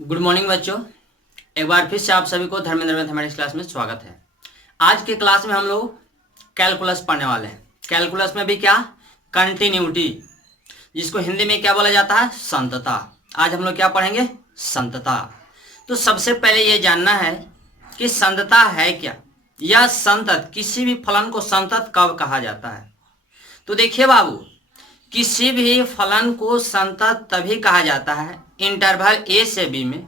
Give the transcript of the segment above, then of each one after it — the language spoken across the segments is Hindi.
गुड मॉर्निंग बच्चों। एक बार फिर से आप सभी को धर्मेंद्र मैथमेटिक्स क्लास में स्वागत है। आज के क्लास में हम लोग कैलकुलस पढ़ने वाले हैं। कैलकुलस में भी क्या, कंटिन्यूटी, जिसको हिंदी में क्या बोला जाता है, संतता। आज हम लोग क्या पढ़ेंगे, संतता। तो सबसे पहले ये जानना है कि संतता है क्या, या संतत, किसी भी फलन को संतत कब कहा जाता है। तो देखिए बाबू, किसी भी फलन को संतत तभी कहा जाता है इंटरवल ए से बी में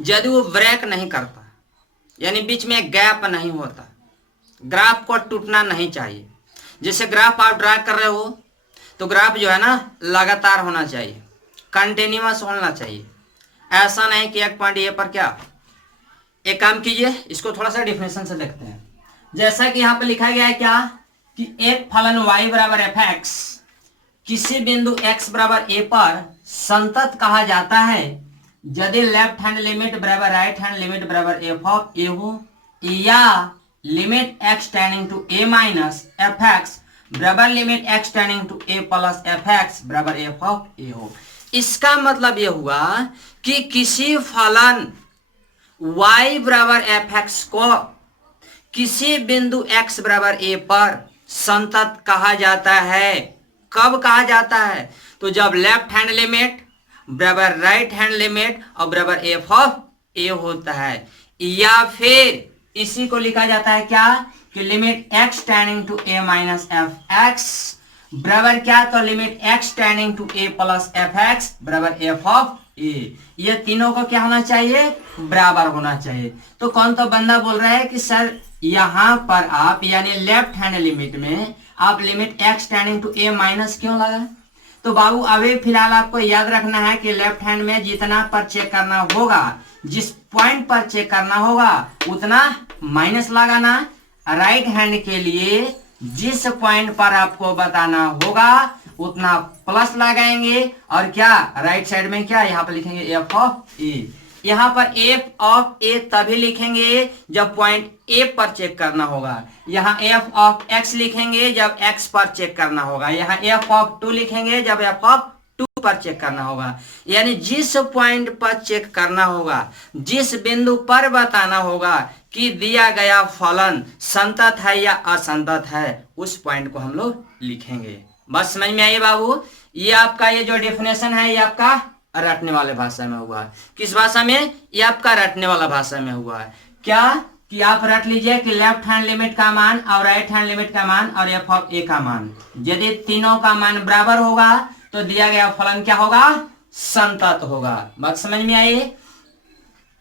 यदि वो ब्रेक नहीं करता, यानी बीच में गैप नहीं होता, ग्राफ को टूटना नहीं चाहिए। जैसे ग्राफ आप ड्रा कर रहे हो तो ग्राफ जो है ना लगातार होना चाहिए, कंटिन्यूअस होना चाहिए। ऐसा नहीं कि एक पॉइंट ए पर क्या। एक काम कीजिए, इसको थोड़ा सा डिफिनेशन से देखते हैं। जैसा कि यहाँ पे लिखा गया है क्या, कि एक फलन y बराबर एफ एक्स किसी बिंदु x बराबर a पर संतत कहा जाता है यदि लेफ्ट हैंड लिमिट बराबर राइट हैंड लिमिट बराबर एफ ऑफ ए हो, या limit x tending to a minus F X बराबर limit x tending to a plus F X बराबर एफ ऑफ ए हो। इसका मतलब यह हुआ कि किसी फलन y बराबर एफ एक्स को किसी बिंदु x बराबर a पर संतत कहा जाता है। कब कहा जाता है, तो जब लेफ्ट हैंड लिमिट बराबर राइट हैंड लिमिट और बराबर एफ ऑफ ए होता है, या फिर इसी को लिखा जाता है क्या, कि limit x tending to a minus F X बराबर क्या, तो limit x tending to a plus F X बराबर एफ ऑफ ए। ये तीनों को क्या होना चाहिए, बराबर होना चाहिए। तो कौन तो बंदा बोल रहा है कि सर यहां पर आप यानी लेफ्ट हैंड लिमिट में आप limit x tending to a minus क्यों लगा। तो बाबू अभी फिलहाल आपको याद रखना है कि लेफ्ट हैंड में जितना पर चेक करना होगा, जिस पॉइंट पर चेक करना होगा उतना माइनस लगाना। राइट हैंड के लिए जिस पॉइंट पर आपको बताना होगा उतना प्लस लगाएंगे, और क्या राइट साइड में क्या यहाँ पर लिखेंगे एफ ऑफ ए। यहाँ पर एफ ऑफ ए तभी लिखेंगे जब पॉइंट ए पर चेक करना होगा। यहाँ एफ ऑफ एक्स लिखेंगे जब एक्स पर चेक करना होगा। यहाँ एफ ऑफ टू लिखेंगे जब एफ ऑफ टू पर चेक करना होगा। यानी जिस पॉइंट पर चेक करना होगा, जिस बिंदु पर बताना होगा कि दिया गया फलन संतत है या असंतत है, उस पॉइंट को हम लोग लिखेंगे। बस समझ में आइए बाबू। ये आपका ये जो डेफिनेशन है ये आपका रटने वाले भाषा में हुआ है। किस भाषा में, ये आपका रटने वाला भाषा में हुआ है। क्या कि आप रट लीजिए कि लेफ्ट हैंड लिमिट का मान और राइट हैंड लिमिट का मान और एफ ऑफ ए का मान, यदि तीनों का मान बराबर होगा तो दिया गया फलन क्या होगा, संतत होगा। बात समझ में आई।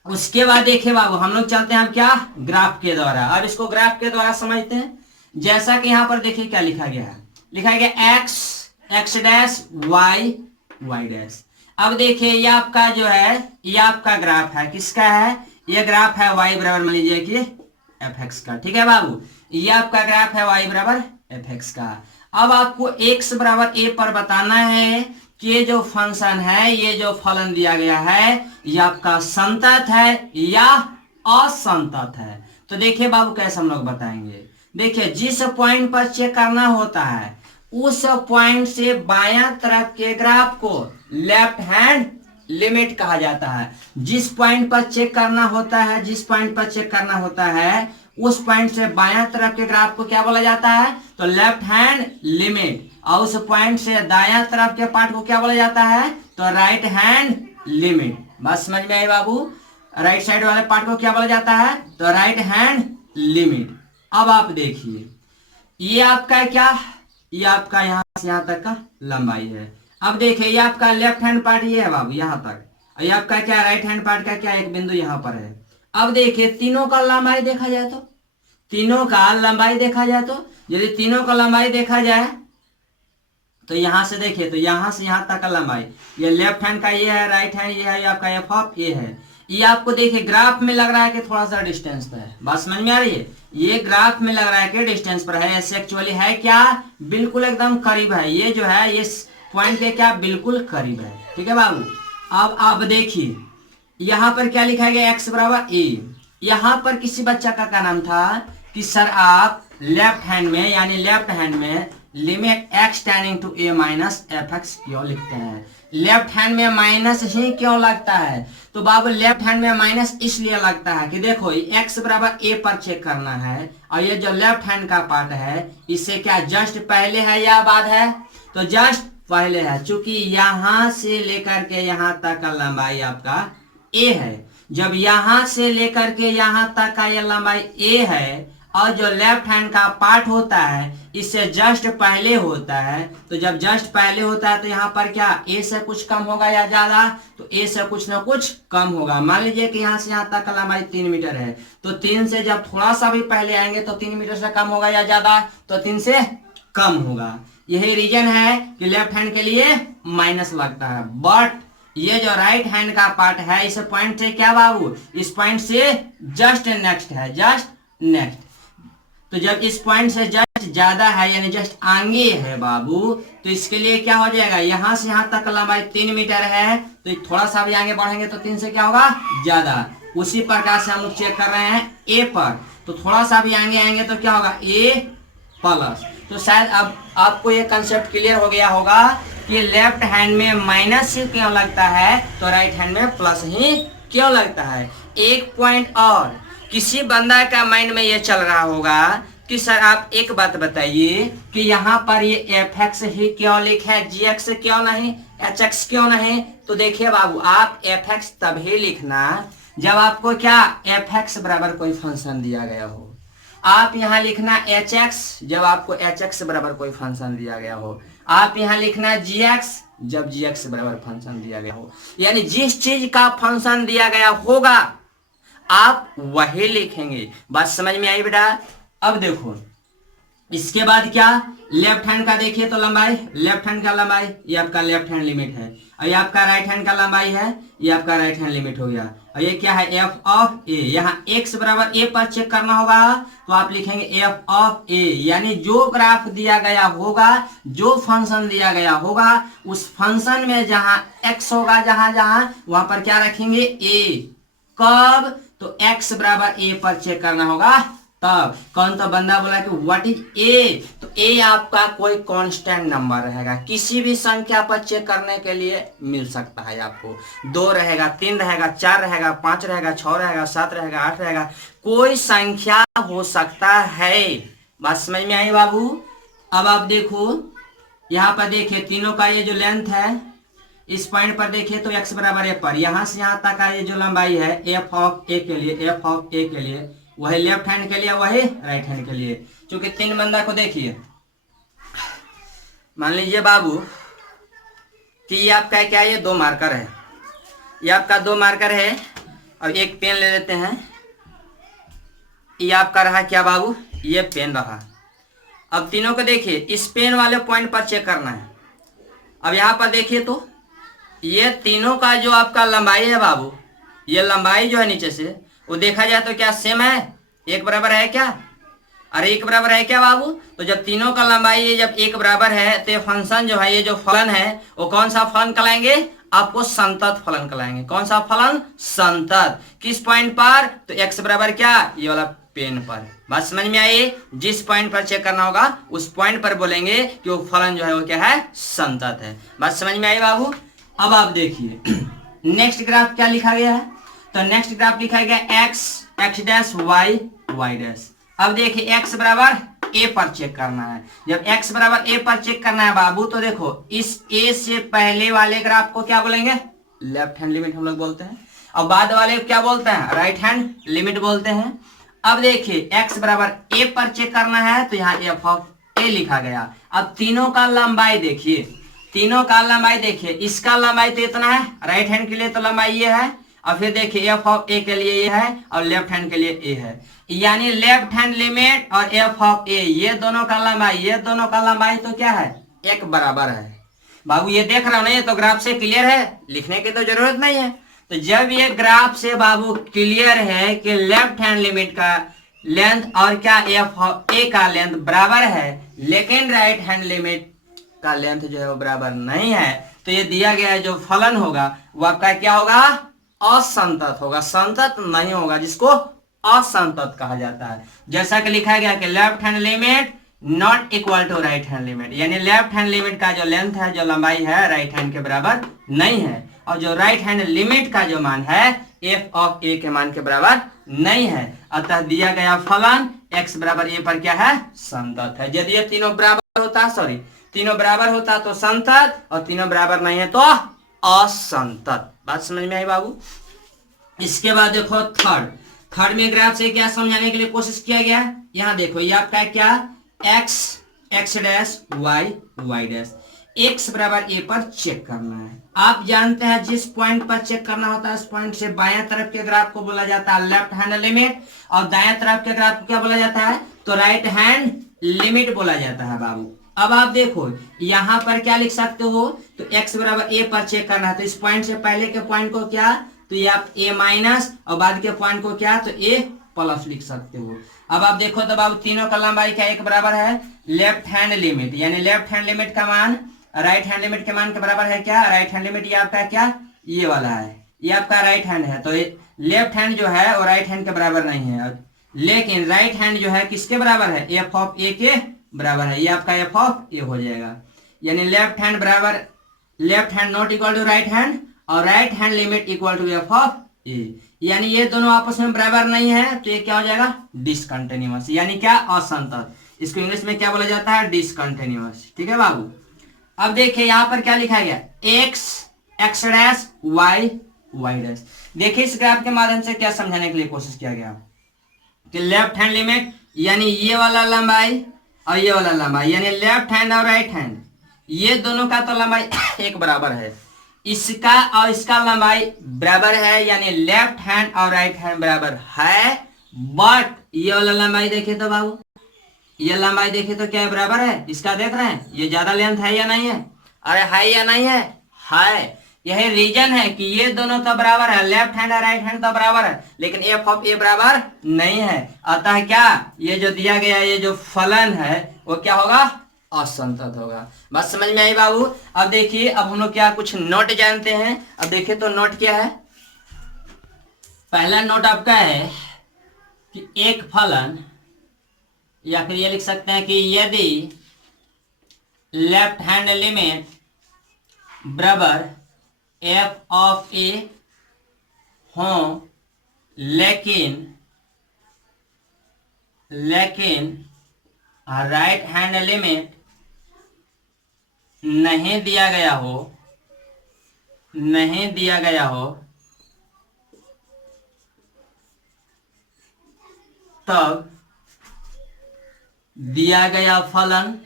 उसके बाद देखिए बाबू, हम लोग चलते हैं क्या, ग्राफ के द्वारा। अब इसको ग्राफ के द्वारा समझते हैं। जैसा कि यहाँ पर देखिए क्या लिखा गया है, लिखा गया X X dash Y Y dash. अब देखिए ये आपका जो है ये आपका ग्राफ है, किसका है, ये ग्राफ है y बराबर मान लीजिए कि एफ एक्स का। ठीक है बाबू, ये आपका ग्राफ है y बराबर एफ एक्स का। अब आपको x बराबर a पर बताना है कि ये जो फंक्शन है, ये जो फलन दिया गया है, ये आपका संतत है या असंतत है। तो देखिए बाबू कैसे हम लोग बताएंगे। देखिए जिस पॉइंट पर चेक करना होता है उस पॉइंट से बायां तरफ के ग्राफ को लेफ्ट हैंड लिमिट कहा जाता है। जिस पॉइंट पर चेक करना होता है, जिस पॉइंट पर चेक करना होता है उस पॉइंट से बायां तरफ के ग्राफ को क्या बोला जाता है, तो लेफ्ट हैंड लिमिट। और उस पॉइंट से दायां तरफ के पार्ट को क्या बोला जाता है, तो राइट हैंड लिमिट। बस समझ में आई बाबू। राइट साइड वाले पार्ट को क्या बोला जाता है, तो राइट हैंड लिमिट। अब आप देखिए ये आपका क्या, ये आपका यहाँ से यहाँ तक का लंबाई है। अब देखिए ये आपका लेफ्ट हैंड पार्ट ये है बाबू यहाँ तक, और ये आपका क्या राइट हैंड पार्ट का क्या एक बिंदु यहाँ पर है। अब देखिए तीनों का लंबाई देखा जाए तो, तीनों का लंबाई देखा जाए तो, यदि तीनों का लंबाई देखा जाए तो यहाँ से देखिए, तो यहाँ से यहाँ तक का लंबाई, ये लेफ्ट हैंड का ये है, राइट हैंड ये है, ये आपका एफ ऑफ ये है। ये आपको देखिए ग्राफ में लग रहा है कि थोड़ा सा डिस्टेंस पर है। बात समझ में आ रही है। ये ग्राफ में लग रहा है कि डिस्टेंस पर है, ऐसे एक्चुअली है क्या, बिल्कुल एकदम करीब है। ये जो है ये पॉइंट के क्या बिल्कुल करीब है। ठीक है बाबू। अब आप देखिए यहाँ पर क्या लिखा गया, x बराबर ए। यहाँ पर किसी बच्चा का नाम था कि सर आप लेफ्ट हैंड में यानी लेफ्ट हैंड में limit x tending to a minus F X क्यों लिखते हैं। लेफ्ट हैंड में माइनस ही क्यों लगता है? तो बाबू लेफ्ट हैंड में माइनस इसलिए लगता है कि देखो x बराबर a पर चेक करना है, और ये जो लेफ्ट हैंड का पार्ट है इससे क्या जस्ट पहले है या बाद है? तो जस्ट पहले है, चूंकि यहां से लेकर के यहां तक का लंबाई आपका a है। जब यहां से लेकर के यहां तक का ये लंबाई a है और जो लेफ्ट हैंड का पार्ट होता है इससे जस्ट पहले होता है, तो जब जस्ट पहले होता है तो यहाँ पर क्या a से कुछ कम होगा या ज्यादा? तो a से कुछ ना कुछ कम होगा। मान लीजिए कि यहाँ से यहाँ तक का लंबाई 3 मीटर है, तो 3 से जब थोड़ा सा भी पहले आएंगे तो 3 मीटर से कम होगा या ज्यादा? तो 3 से कम होगा। यही रीजन है कि लेफ्ट हैंड के लिए माइनस लगता है। बट ये जो राइट हैंड का पार्ट है इस पॉइंट से क्या बाबू? इस पॉइंट से जस्ट नेक्स्ट है, जस्ट नेक्स्ट। तो जब इस पॉइंट से जस्ट ज्यादा है यानी जस्ट आगे है बाबू, तो इसके लिए क्या हो जाएगा? यहां से यहां तक लंबाई 3 मीटर है, तो थोड़ा सा भी आगे बढ़ेंगे तो 3 से क्या होगा? ज्यादा। उसी प्रकार से हम लोग चेक कर रहे हैं ए पर, तो थोड़ा सा भी आगे आएंगे तो क्या होगा? ए प्लस। तो शायद अब आपको ये कंसेप्ट क्लियर हो गया होगा कि लेफ्ट हैंड में माइनस ही क्यों लगता है तो राइट हैंड में प्लस ही क्यों लगता है। एक पॉइंट और, किसी बंदा का माइंड में ये चल रहा होगा कि सर आप एक बात बताइए कि यहाँ पर ये एफ एक्स ही क्यों लिखा है, जी एक्स क्यों नहीं, एच एक्स क्यों नहीं? तो देखिए बाबू, आप एफ एक्स तभी लिखना जब आपको क्या एफ एक्स बराबर कोई फंक्शन दिया गया हो। आप यहाँ लिखना एच एक्स जब आपको एच एक्स बराबर कोई फंक्शन दिया गया हो। आप यहाँ लिखना जी एक्स जब जी एक्स बराबर फंक्शन दिया गया हो। यानी जिस चीज का फंक्शन दिया गया होगा आप वही लिखेंगे। बात समझ में आई बेटा? अब देखो इसके बाद क्या, लेफ्ट हैंड का देखिए तो लंबाई, लेफ्ट हैंड का लंबाई ये आपका लेफ्ट हैंड लिमिट है, और ये आपका राइट हैंड का लंबाई है, ये आपका राइट हैंड लिमिट हो गया। और ये क्या है? एफ ऑफ ए। यहाँ x बराबर a पर चेक करना होगा तो आप लिखेंगे एफ ऑफ ए, यानी जो ग्राफ दिया गया होगा, जो फंक्शन दिया गया होगा, उस फंक्शन में जहां x होगा जहां जहां वहां पर क्या रखेंगे? a। कब? तो x बराबर a पर चेक करना होगा तब। कौन तो बंदा बोला कि व्हाट इज a? तो a आपका कोई कांस्टेंट नंबर रहेगा, किसी भी संख्या पर चेक करने के लिए मिल सकता है आपको। 2 रहेगा, 3 रहेगा, 4 रहेगा, 5 रहेगा, 6 रहेगा, 7 रहेगा, 8 रहेगा, कोई संख्या हो सकता है। बात समझ में आई बाबू? अब आप देखो यहाँ पर देखिए तीनों का ये जो लेंथ है इस पॉइंट पर देखिए तो x बराबर a पर, यहां से यहां तक का ये जो लंबाई है एफ ऑफ ए के लिए, एफ ऑफ ए के लिए वही लेफ्ट हैंड के लिए वही राइट हैंड के लिए। क्योंकि 3 बंदा को देखिए, मान लीजिए बाबू कि ये आपका क्या, ये 2 मार्कर है, ये आपका 2 मार्कर है और एक पेन ले लेते हैं। ये आपका रहा क्या बाबू? ये पेन रहा। अब तीनों को देखिए, इस पेन वाले पॉइंट पर चेक करना है। अब यहाँ पर देखिए तो ये तीनों का जो आपका लंबाई है बाबू, ये लंबाई जो है नीचे से वो देखा जाए तो क्या सेम है? एक बराबर है क्या? अरे एक बराबर है क्या बाबू? तो जब तीनों का लंबाई ये जब एक बराबर है तो ये फंक्शन जो है, ये जो फलन है वो कौन सा फलन कहलाएंगे? आपको संतत फलन कहलाएंगे। कौन सा फलन? संतत। किस पॉइंट पर? तो x बराबर क्या, ये वाला पेन पर। बात समझ में आई? जिस पॉइंट पर चेक करना होगा उस पॉइंट पर बोलेंगे कि वो फलन जो है वो क्या है? संतत है। बात समझ में आई बाबू? अब आप देखिए नेक्स्ट ग्राफ क्या लिखा गया है। तो नेक्स्ट ग्राफ लिखा गया x x dash y y dash. अब देखिए x बराबर a पर चेक करना है। जब x बराबर a पर चेक करना है बाबू तो देखो इस a से पहले वाले ग्राफ को क्या बोलेंगे? लेफ्ट हैंड लिमिट हम लोग बोलते हैं, और बाद वाले क्या बोलते हैं? राइट हैंड लिमिट बोलते हैं। अब देखिए x बराबर a पर चेक करना है तो यहाँ f ऑफ a लिखा गया। अब तीनों का लंबाई देखिए, तीनों का लंबाई देखिए, इसका लंबाई तो इतना है, राइट हैंड के लिए तो लंबाई ये है, और फिर देखिए एफ ऑफ ए के लिए ये है और लेफ्ट हैंड के लिए ए है। यानी लेफ्ट हैंड लिमिट और एफ ऑफ ए ये दोनों का लंबाई, ये दोनों का लंबाई तो क्या है? एक बराबर है। बाबू ये देख रहा हूं ना, ये तो ग्राफ से क्लियर है, लिखने की तो जरूरत नहीं है। तो जब ये ग्राफ से बाबू क्लियर है कि लेफ्ट हैंड लिमिट का लेंथ और क्या एफ ऑफ ए का लेंथ बराबर है, लेकिन राइट हैंड लिमिट का लेंथ जो है वो बराबर नहीं है, तो ये दिया गया है जो फलन होगा वो आपका क्या होगा? असंतत होगा, संतत नहीं होगा, जिसको असंतत कहा जाता है। जैसा कि लिखा गया कि left hand limit not equal to right hand limit, यानी लेफ्ट हैंड लिमिट का जो लेंथ है, जो लंबाई है, राइट हैंड के बराबर नहीं है, और जो राइट हैंड लिमिट का जो मान है एफ ऑफ ए के मान के बराबर नहीं है। अतः दिया गया फलन x बराबर ए पर क्या है, संतत है। यदि ये तीनों बराबर होता, सॉरी तीनों बराबर होता तो संतत, और तीनों बराबर नहीं है तो असंतत। बात समझ में आई बाबू। इसके बाद देखो थर्ड में ग्राफ से क्या समझाने के लिए कोशिश किया गया है। यहाँ देखो ये आपका क्या, x dash y dash, x बराबर a पर चेक करना है। आप जानते हैं जिस पॉइंट पर चेक करना होता है उस पॉइंट से बाएं तरफ के ग्राफ को बोला जाता है लेफ्ट हैंड लिमिट, और दाएं तरफ के ग्राफ को क्या बोला जाता है, तो राइट हैंड लिमिट बोला जाता है बाबू। अब आप देखो यहाँ पर क्या लिख सकते हो, तो x बराबर a पर चेक करना है, तो इस पॉइंट से पहले के पॉइंट को क्या, तो ये आप a माइनस, और बाद के पॉइंट को क्या, तो a प्लस लिख सकते हो। अब आप देखो तो बाबू तीनों का लंबाई क्या एक बराबर है, लेफ्ट हैंड लिमिट, यानी लेफ्ट हैंड लिमिट का मान राइट हैंड लिमिट के मान के बराबर है क्या, राइट हैंड लिमिट ये आपका क्या, ये वाला है, ये आपका राइट हैंड है, तो लेफ्ट हैंड जो है वो राइट हैंड के बराबर नहीं है, लेकिन राइट हैंड जो है किसके बराबर है, एफ ऑफ ए के बराबर है, ये आपका एफ ऑफ ए हो जाएगा। यानी लेफ्ट हैंड बराबर, left hand not equal to right hand, और right hand limit equal to F of A, यानी ये दोनों आपस में बराबर नहीं है, तो ये क्या हो जाएगा, डिसकंटिन्यूअस, यानी क्या, असंतत। इसको इंग्लिश में क्या बोला जाता है, डिसकंटिन्यूअस। ठीक है बाबू। अब देखिए यहाँ पर क्या लिखा गया, x डैश y डैश। देखिए इस ग्राफ के माध्यम से क्या समझाने के लिए कोशिश किया गया कि लेफ्ट हैंड लिमिट यानी ये वाला लंबाई और ये वाला लंबाई, यानी लेफ्ट हैंड और राइट हैंड, ये दोनों का तो लंबाई एक बराबर है, इसका और इसका लंबाई बराबर है, यानी लेफ्ट हैंड और राइट हैंड बराबर है। बट ये वाला लंबाई देखिए तो बाबू, ये लंबाई देखिए तो क्या है, बराबर है, इसका देख रहे हैं, ये ज्यादा लेंथ है या नहीं है, अरे है या नहीं है, है। यही रीजन है कि ये दोनों तो बराबर है, लेफ्ट हैंड और राइट हैंड तो बराबर है, लेकिन एफ ऑफ ए बराबर नहीं है। अतः क्या, ये जो दिया गया ये जो फलन है वो क्या होगा, असंतत होगा। बस समझ में आई बाबू। अब देखिए, अब हम लोग क्या कुछ नोट जानते हैं। अब देखिए तो नोट क्या है, पहला नोट आपका है कि एक फलन, या फिर ये लिख सकते हैं कि यदि लेफ्ट हैंड लिमिट बराबर एफ ऑफ ए हो, लेकिन राइट हैंड लिमिट नहीं दिया गया हो, तब दिया गया फलन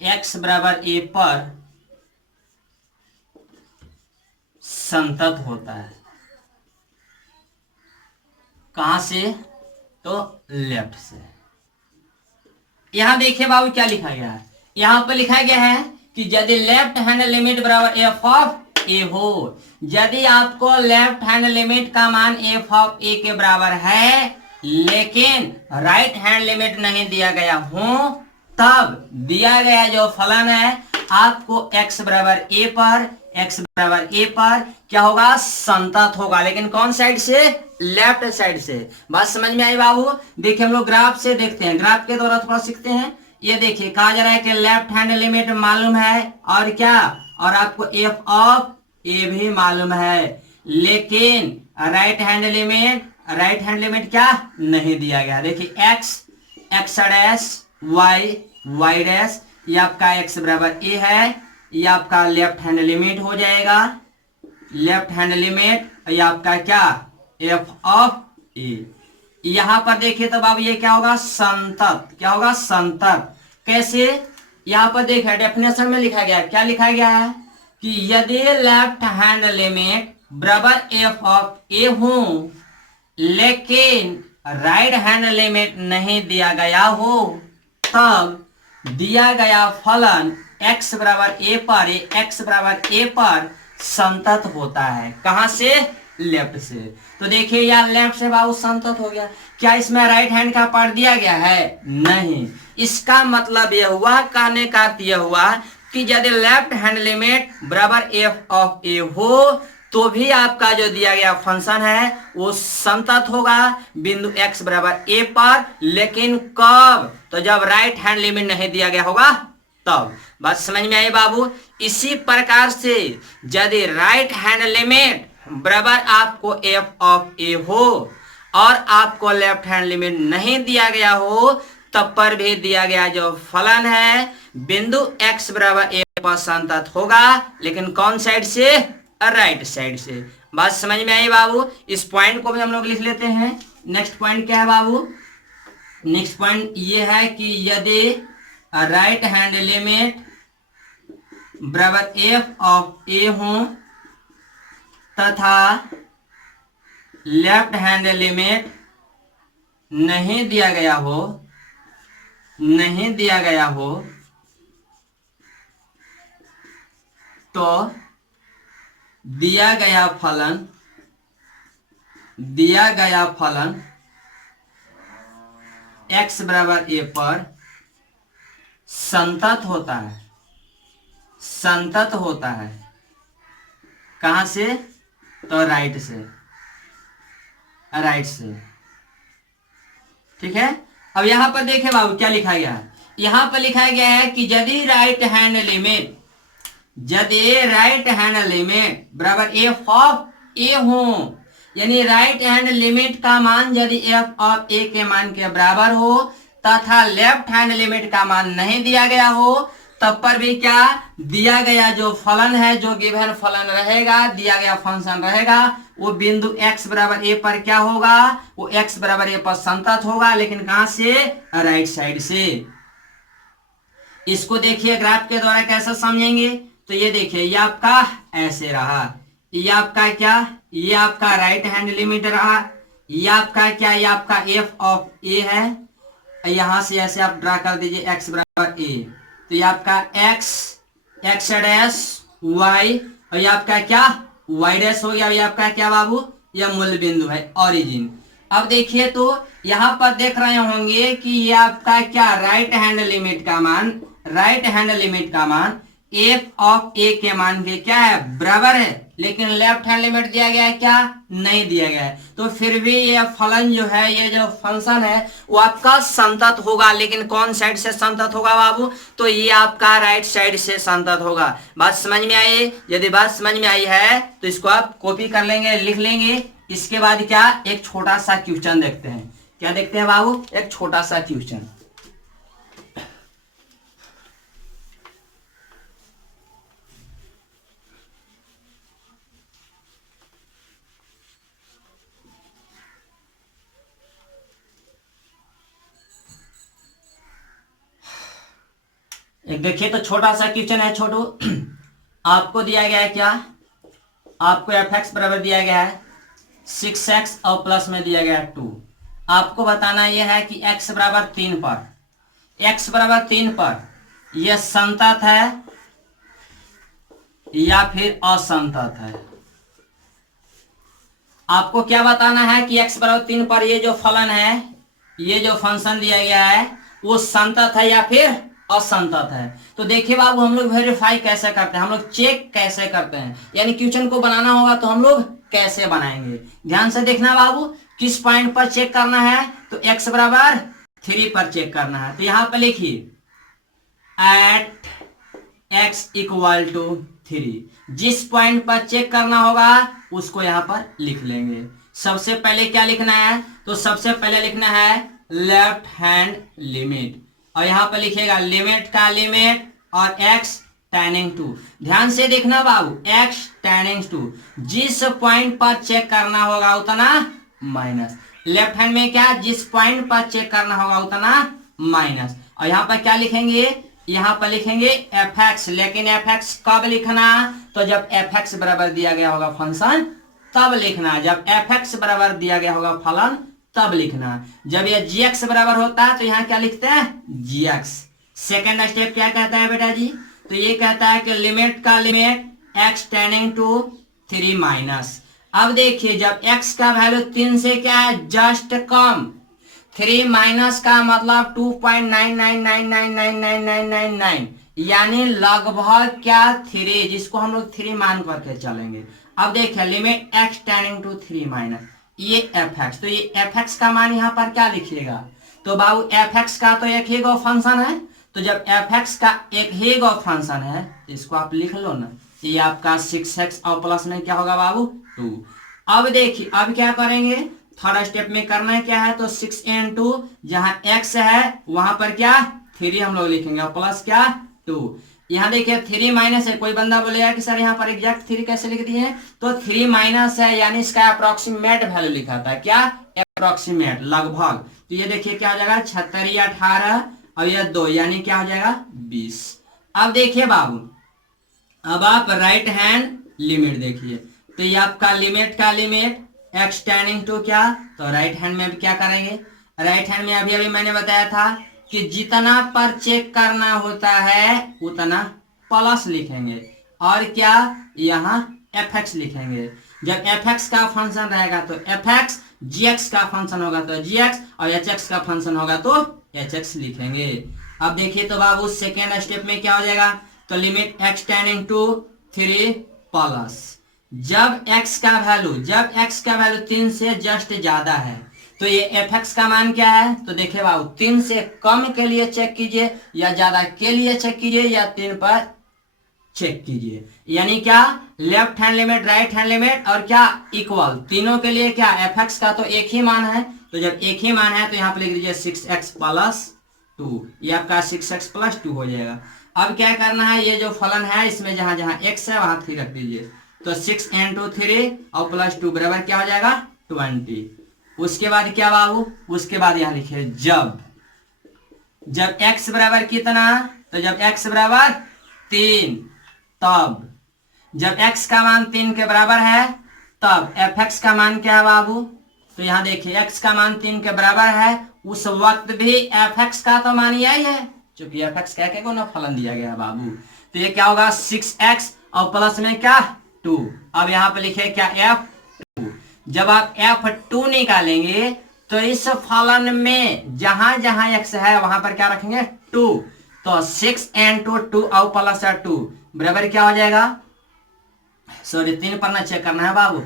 x बराबर a पर संतत होता है। कहां से, तो लेफ्ट से। यहां देखिए बाबू क्या लिखा गया है, यहां पर लिखा गया है कि यदि लेफ्ट हैंड लिमिट बराबर एफ ऑफ ए हो, यदि आपको लेफ्ट हैंड लिमिट का मान एफ ऑफ ए के बराबर है, लेकिन राइट हैंड लिमिट नहीं दिया गया हो, तब दिया गया जो फलन है आपको x बराबर a पर क्या होगा, संतत होगा। लेकिन कौन साइड से, लेफ्ट साइड से। बात समझ में आई बाबू। देखिए हम लोग ग्राफ से देखते हैं, ग्राफ के द्वारा थोड़ा सीखते हैं। ये देखिए कहा जा रहा है कि लेफ्ट हैंड लिमिट मालूम है, और क्या, और आपको एफ ऑफ ए भी मालूम है, लेकिन राइट हैंड लिमिट क्या नहीं दिया गया। देखिए x डैश y डैश, ये आपका x बराबर a है, ये आपका लेफ्ट हैंड लिमिट हो जाएगा, लेफ्ट हैंड लिमिट, ये आपका क्या, f ऑफ a। यहां पर देखिए तो बाबू ये क्या होगा, संतत। क्या होगा, संतत। कैसे, यहां पर देखिए डेफिनेशन में लिखा गया, क्या लिखा गया है कि यदि लेफ्ट हैंड लिमिट बराबर f ऑफ a हो, लेकिन राइट हैंड लिमिट नहीं दिया गया हो, तब दिया गया फलन x बराबर a पर संतत होता है। कहां से, लेफ्ट से। तो देखिए यार लेफ्ट से बाबू संतत हो गया, क्या इसमें राइट हैंड का पार्ट दिया गया है, नहीं। इसका मतलब यह हुआ, कहने का अर्थ यह हुआ कि यदि लेफ्ट हैंड लिमिट बराबर एफ ऑफ ए हो, तो भी आपका जो दिया गया फंक्शन है वो संतत होगा बिंदु x बराबर a पर, लेकिन कब? तो जब राइट हैंड लिमिट नहीं दिया गया होगा तब। बात समझ में आई बाबू? इसी प्रकार से यदि राइट हैंड लिमिट बराबर आपको f ऑफ a हो और आपको लेफ्ट हैंड लिमिट नहीं दिया गया हो, तब पर भी दिया गया जो फलन है बिंदु x बराबर a पर संतत होगा, लेकिन कौन साइड से? राइट साइड से। बात समझ में आई बाबू? इस पॉइंट को भी हम लोग लिख लेते हैं। नेक्स्ट पॉइंट क्या है बाबू? नेक्स्ट पॉइंट ये है कि यदि राइट हैंड लिमिट बराबर f ऑफ a हो तथा लेफ्ट हैंड लिमिट नहीं दिया गया हो, नहीं दिया गया हो, तो दिया गया फलन x बराबर a पर संतत होता है, संतत होता है। कहां से? तो राइट से, राइट से। ठीक है। अब यहां पर देखे बाबू क्या लिखा गया है? यहां पर लिखा गया है कि यदि राइट हैंड लिमिट, यदि राइट हैंड लिमिट बराबर f ऑफ a हो, यानी राइट हैंड लिमिट का मान यदि f ऑफ a के मान के बराबर हो तथा लेफ्ट हैंड लिमिट का मान नहीं दिया गया हो, तब पर भी क्या दिया गया जो फलन है, जो गिवन फलन रहेगा, दिया गया फंक्शन रहेगा, वो बिंदु x बराबर a पर क्या होगा? वो x बराबर a पर संतत होगा, लेकिन कहां से? राइट साइड से। इसको देखिए ग्राफ के द्वारा कैसे समझेंगे? तो ये देखिए, ये आपका ऐसे रहा, ये आपका क्या? ये आपका राइट हैंड लिमिट रहा, ये आपका क्या? ये आपका f ऑफ a है, यहां से ऐसे आप ड्रा कर दीजिए x बराबर a, तो ये आपका x डैश y, और ये आपका क्या? y डैश हो गया। ये आपका क्या बाबू? ये मूल बिंदु है, ओरिजिन। अब देखिए तो यहां पर देख रहे होंगे कि ये आपका क्या? राइट हैंड लिमिट का मान, राइट हैंड लिमिट का मान f ऑफ a के मान के क्या है? बराबर है, लेकिन लेफ्ट हैंड लिमिट दिया गया है क्या? नहीं दिया गया है। तो फिर भी ये फलन जो है, ये जो फंक्शन है वो आपका संतत होगा, लेकिन कौन साइड से संतत होगा बाबू? तो ये आपका राइट साइड से संतत होगा। बात समझ में आई? यदि बात समझ में आई है तो इसको आप कॉपी कर लेंगे, लिख लेंगे। इसके बाद क्या? एक छोटा सा क्वेश्चन देखते हैं। क्या देखते हैं बाबू? एक छोटा सा क्वेश्चन। एक देखिए तो छोटा सा क्वेश्चन है छोटू। आपको दिया गया है क्या? आपको f(x) बराबर दिया गया है 6x और प्लस में दिया गया है 2। आपको बताना यह है कि x बराबर 3 पर, x बराबर 3 पर यह संतत है या फिर असंतत है। आपको क्या बताना है कि x बराबर 3 पर ये जो फलन है, ये जो फंक्शन दिया गया है वो संतत है या फिर असंतत है। तो देखिए बाबू, हम लोग वेरीफाई कैसे करते हैं, हम लोग चेक कैसे करते हैं, यानी क्वेश्चन को बनाना होगा तो हम लोग कैसे बनाएंगे। ध्यान से देखना बाबू, किस पॉइंट पर चेक करना है? तो x बराबर 3 पर चेक करना है। तो यहां पर लिखिए एट x इक्वल टू 3। जिस पॉइंट पर चेक करना होगा उसको यहां पर लिख लेंगे। सबसे पहले क्या लिखना है? तो सबसे पहले लिखना है लेफ्ट हैंड लिमिट, और यहां पर लिखिएगा लिमिट का लिमिट और x टेंडिंग टू। ध्यान से देखना बाबू, x टेंडिंग टू, जिस पॉइंट पर चेक करना होगा उतना माइनस। लेफ्ट हैंड में क्या? जिस पॉइंट पर चेक करना होगा उतना माइनस। और यहां पर क्या लिखेंगे? यहां पर लिखेंगे fx, लेकिन fx कब लिखना? तो जब fx बराबर दिया गया होगा फंक्शन तब लिखना। जब fx बराबर दिया गया होगा फलन तब लिखना। जब यह gx बराबर होता है तो यहाँ क्या लिखते हैं? gx। सेकेंड स्टेप क्या कहता है बेटा जी? तो ये कहता है कि लिमिट का limit x tending to 3 minus. अब देखिए, जब x का वैल्यू 3 से क्या है? Just come. 3 माइनस का मतलब 2.99999999, यानी लगभग क्या? 3, जिसको हम लोग 3 मान करके चलेंगे। अब देखिए limit x tending to 3 minus ये fx, तो ये fx का मान यहाँ पर क्या लिखिएगा, तो बाबू fx का तो एक ही गो फंक्शन है, तो जब fx का एक ही गो फंक्शन है इसको आप लिख लो ना, ये आपका 6x और प्लस में क्या होगा बाबू 2। अब देखिए अब क्या करेंगे, थर्ड स्टेप में करना है क्या है, तो 6 into जहां x है वहां पर क्या 3 हम लोग लिखेंगे और प्लस क्या 2। यहाँ देखिए 3 माइनस है, कोई बंदा बोलेगा कि सर यहाँ पर एग्जैक्ट 3 कैसे लिख दिए हैं, तो 3 माइनस है यानी इसका अप्रोक्सीमेट वैल्यू लिखा था, क्या अप्रोक्सीमेट लगभग, तो ये देखिए क्या हो जाएगा 76 18 और ये 2 यानी क्या हो जाएगा 20। अब देखिए बाबू अब आप राइट हैंड लिमिट देखिए, तो ये आपका लिमिट का लिमिट x टेंडिंग टू क्या, तो राइट हैंड में क्या करेंगे, राइट हैंड में अभी अभी मैंने बताया था कि जितना पर चेक करना होता है उतना प्लस लिखेंगे और क्या यहाँ fx लिखेंगे। जब fx का फंक्शन रहेगा तो fx, gx का फंक्शन होगा तो gx और hx का फंक्शन होगा तो hx लिखेंगे। अब देखिए तो बाबू सेकेंड स्टेप में क्या हो जाएगा, तो limit x tending to 3 plus जब x का वैल्यू 3 से जस्ट ज्यादा है तो ये fx का मान क्या है, तो देखिए बाबू 3 से कम के लिए चेक कीजिए या ज्यादा के लिए चेक कीजिए या 3 पर चेक कीजिए, यानी क्या left hand limit right hand limit और क्या इक्वल तीनों के लिए क्या fx का तो एक ही मान है, तो जब एक ही मान है तो यहाँ पे लिख दीजिए 6x प्लस 2, ये आपका 6x प्लस 2 हो जाएगा। अब क्या करना है, ये जो फलन है इसमें जहां जहां x है वहां 3 रख दीजिए, तो 6 into 3 और प्लस 2 बराबर क्या हो जाएगा 20। उसके बाद क्या बाबू, उसके बाद यहां लिखिए जब x बराबर कितना, तो जब x बराबर 3 तब जब x का मान 3 के बराबर है तब fx का मान क्या है बाबू, तो यहां देखिए x का मान 3 के बराबर है उस वक्त भी fx का तो मान यही है क्योंकि fx क्या के ना फलन दिया गया है बाबू, तो ये क्या होगा 6x और प्लस में क्या 2। अब यहाँ पे लिखे क्या f2, जब आप f2 निकालेंगे तो इस फलन में जहां जहां x है वहां पर क्या रखेंगे 2, तो 6 into 2 और प्लस 2 बराबर क्या हो जाएगा, सॉरी 3 पन्ना चेक करना है बाबू,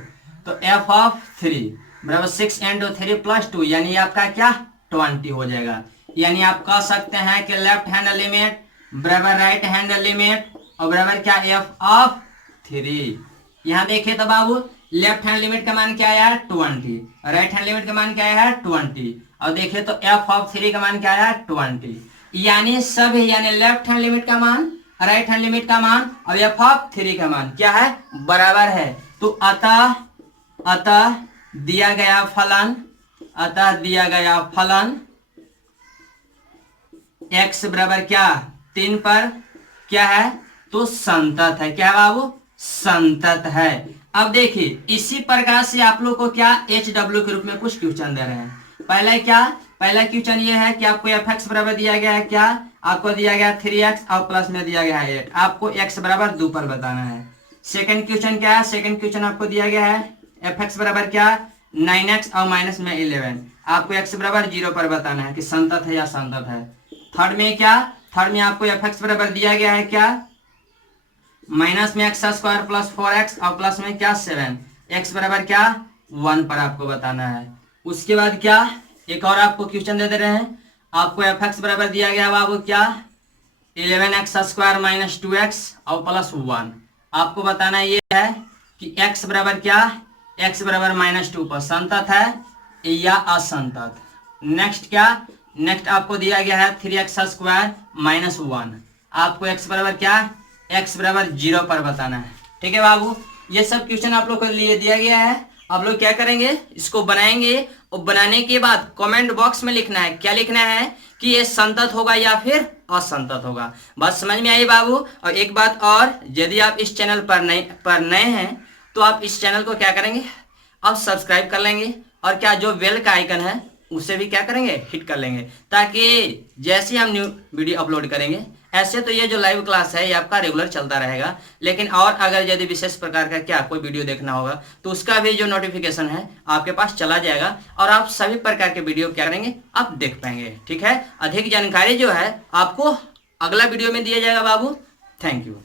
तो f(3) बराबर 6 into 3 प्लस 2 यानी आपका क्या 20 हो जाएगा। यानी आप कह सकते हैं कि लेफ्ट हैंड लिमिट बराबर राइट हैंड लिमिट और बराबर क्या f(3)। यहाँ देखिए तो बाबू लेफ्ट हैंड लिमिट का मान क्या आया 20, राइट हैंड लिमिट का मान क्या आया 20 और देखिए तो f(3) का मान क्या आया 20, यानी सभी यानी लेफ्ट हैंड लिमिट का मान राइट हैंड लिमिट का मान और f(3) का मान क्या है बराबर है। तो अतः दिया गया फलन x बराबर क्या 3 पर क्या है, तो संतत है, क्या बाबू संतत है। अब देखिए इसी प्रकार से आप लोग को क्या HW के रूप में कुछ क्वेश्चन दे रहे हैं। पहला क्वेश्चन ये है कि आपको fx बराबर दिया गया है क्या, आपको दिया गया 3x और प्लस में दिया गया है 8, आपको x बराबर 2 पर बताना है। सेकंड क्वेश्चन क्या है, सेकंड क्वेश्चन आपको दिया गया है fx बराबर क्या 9x और माइनस में 11, आपको x बराबर 0 पर बताना है कि संतत है या असंतत है। थर्ड में आपको fx बराबर दिया गया है क्या माइनस में x स्क्वायर प्लस 4x और प्लस में क्या 7, x बराबर क्या 1 पर आपको बताना है। उसके बाद क्या एक और आपको क्वेश्चन दे रहे हैं, आपको fx बराबर दिया गया बाबू क्या 11x स्क्वायर माइनस 2x और प्लस 1, आपको बताना ये है कि x बराबर क्या x बराबर -2 पर संतत है या असंतत। नेक्स्ट आपको दिया गया है 3x स्क्वायर माइनस 1, आपको x बराबर क्या x बराबर 0 पर बताना है। ठीक है बाबू, ये सब क्वेश्चन आप लोग को लिए दिया गया है। आप लोग क्या करेंगे इसको बनाएंगे और बनाने के बाद कमेंट बॉक्स में लिखना है, क्या लिखना है कि ये संतत होगा या फिर असंतत होगा। बात समझ में आई बाबू। और एक बात और, यदि आप इस चैनल पर नए हैं तो आप इस चैनल को क्या करेंगे आप सब्सक्राइब कर लेंगे और क्या जो बेल का आइकन है उसे भी क्या करेंगे हिट कर लेंगे, ताकि जैसे हम न्यू वीडियो अपलोड करेंगे ऐसे तो ये जो लाइव क्लास है ये आपका रेगुलर चलता रहेगा, लेकिन और अगर यदि विशेष प्रकार का क्या कोई वीडियो देखना होगा तो उसका भी जो नोटिफिकेशन है आपके पास चला जाएगा और आप सभी प्रकार के वीडियो क्या करेंगे आप देख पाएंगे। ठीक है, अधिक जानकारी जो है आपको अगला वीडियो में दिया जाएगा बाबू। Thank you.